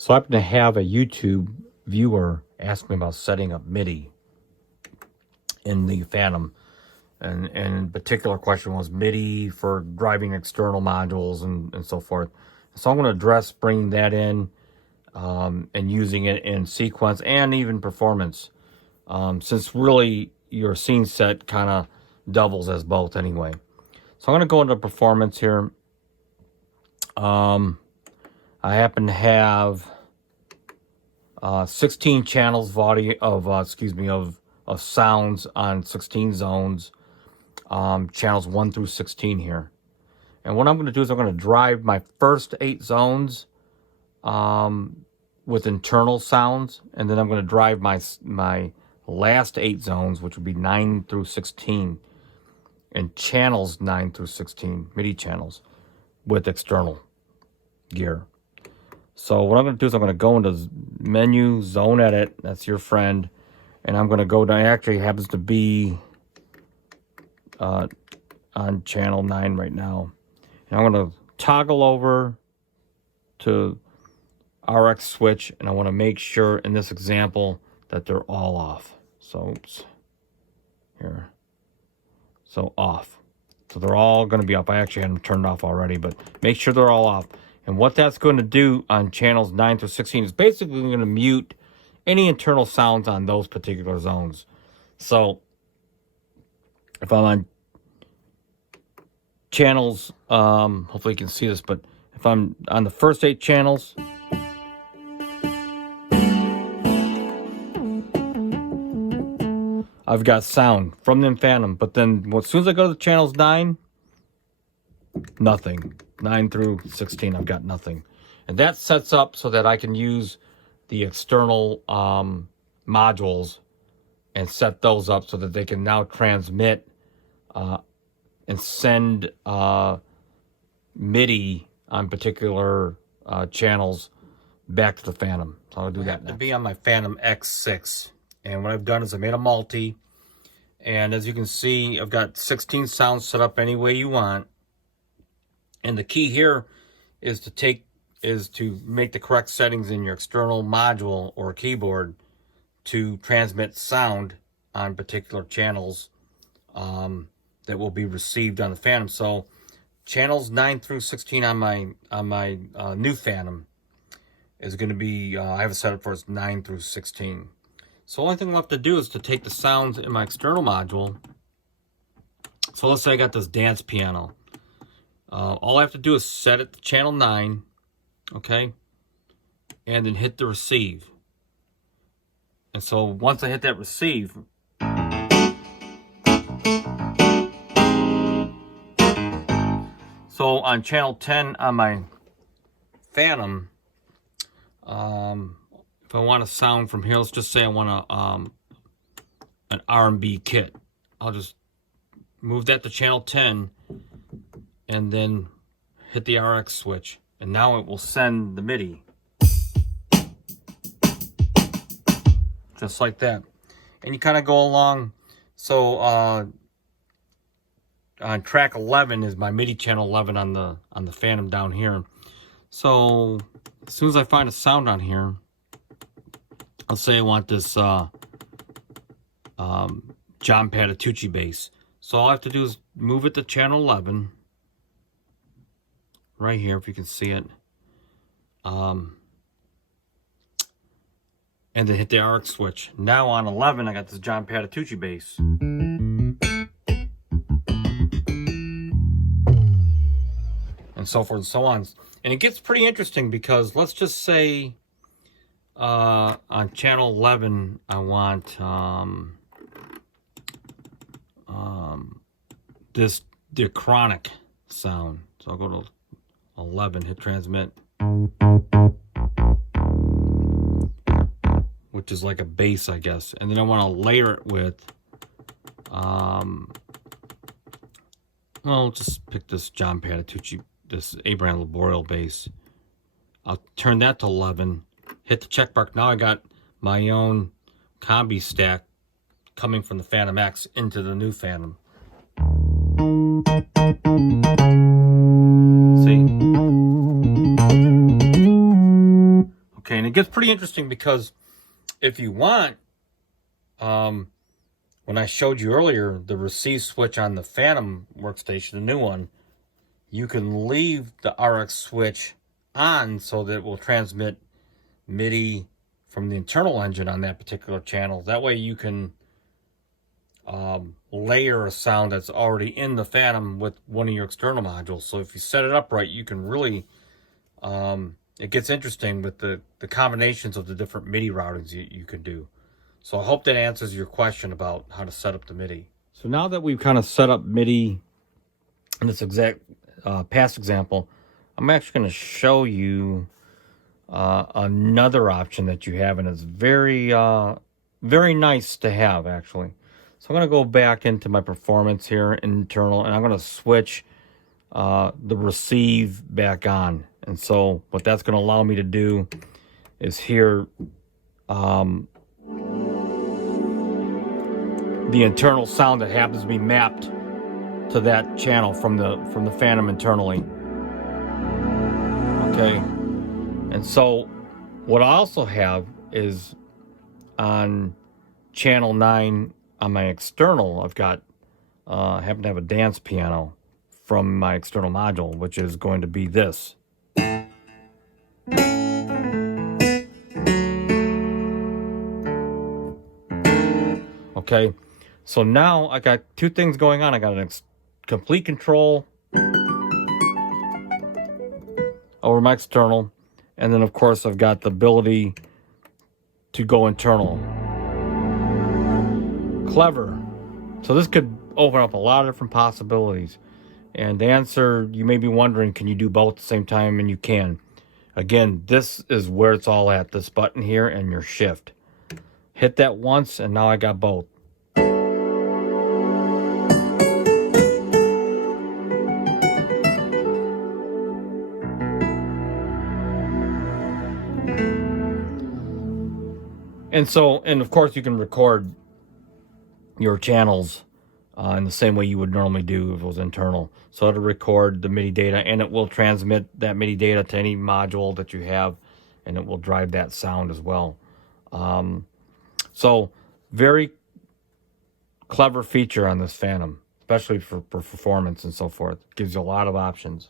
So I happen to have a YouTube viewer ask me about setting up MIDI in the Fantom. And particular question was MIDI for driving external modules and so forth. So I'm going to address bringing that in and using it in sequence and even performance. Since really your scene set kind of doubles as both anyway. So I'm going to go into performance here. I happen to have 16 channels of audio of sounds on 16 zones, channels 1 through 16 here. And what I'm going to do is I'm going to drive my first 8 zones with internal sounds, and then I'm going to drive my last 8 zones, which would be 9 through 16, and channels 9 through 16, MIDI channels, with external gear. So what I'm going to do is I'm going to go into menu, zone edit, that's your friend, and I'm going to go down, it actually happens to be on channel 9 right now. And I'm going to toggle over to RX switch, and I want to make sure in this example that they're all off. So, oops, here. So off. So they're all going to be off. I actually had them turned off already, but make sure they're all off. And what that's going to do on channels 9 through 16 is basically going to mute any internal sounds on those particular zones. So if I'm on channels, hopefully you can see this, but if I'm on the first 8 channels, I've got sound from the Fantom, but then as soon as I go to channels 9, nothing. 9 through 16, I've got nothing. And that sets up so that I can use the external modules and set those up so that they can now transmit and send MIDI on particular channels back to the Fantom. So I'll do that. To be on my Fantom X6. And what I've done is I made a multi. And as you can see, I've got 16 sounds set up any way you want. And the key here is to make the correct settings in your external module or keyboard to transmit sound on particular channels that will be received on the Fantom. So channels 9 through 16 on my new Fantom is going to be, I have it set up for 9 through 16. So the only thing I have to do is to take the sounds in my external module. So let's say I got this dance piano. All I have to do is set it to channel 9, okay? And then hit the receive. And so once I hit that receive, so on channel 10 on my Fantom, if I want a sound from here, let's just say I want an R&B kit. I'll just move that to channel 10 and then hit the RX switch. And now it will send the MIDI. Just like that. And you kind of go along. So on track 11 is my MIDI channel 11 on the Fantom down here. So as soon as I find a sound on here, let's say I want this John Patitucci bass. So all I have to do is move it to channel 11. Right here, if you can see it. And then hit the RX switch. Now on 11, I got this John Patitucci bass. And so forth and so on. And it gets pretty interesting because let's just say on channel 11, I want this diachronic sound. So I'll go to 11, hit transmit, which is like a bass, I guess. And then I want to layer it with, well, just pick this John Patitucci, this Abraham Laboriel bass. I'll turn that to 11, hit the check mark. Now I got my own combi stack coming from the Fantom X into the new Fantom. See? Okay, and it gets pretty interesting because if you want, when I showed you earlier the receive switch on the Fantom workstation, the new one, you can leave the RX switch on so that it will transmit MIDI from the internal engine on that particular channel. That way you can layer a sound that's already in the Fantom with one of your external modules. So if you set it up right, you can really, it gets interesting with the combinations of the different MIDI routings you can do. So I hope that answers your question about how to set up the MIDI. So now that we've kind of set up MIDI in this exact past example, I'm actually going to show you another option that you have, and it's very, very nice to have, actually. So I'm going to go back into my performance here, internal, and I'm going to switch the receive back on. And so what that's going to allow me to do is hear the internal sound that happens to be mapped to that channel from the Fantom internally. Okay, and so what I also have is on channel 9 on my external, I've got I happen to have a dance piano from my external module, which is going to be this. Okay, so now I got two things going on. I got complete control over my external, and then of course I've got the ability to go internal. Clever. So this could open up a lot of different possibilities. And the answer, you may be wondering, can you do both at the same time? And you can. Again, this is where it's all at, this button here and your shift. Hit that once, and now I got both. And of course you can record your channels in the same way you would normally do if it was internal. So it'll record the MIDI data, and it will transmit that MIDI data to any module that you have, and it will drive that sound as well. So very clever feature on this Fantom, especially for performance and so forth. Gives you a lot of options.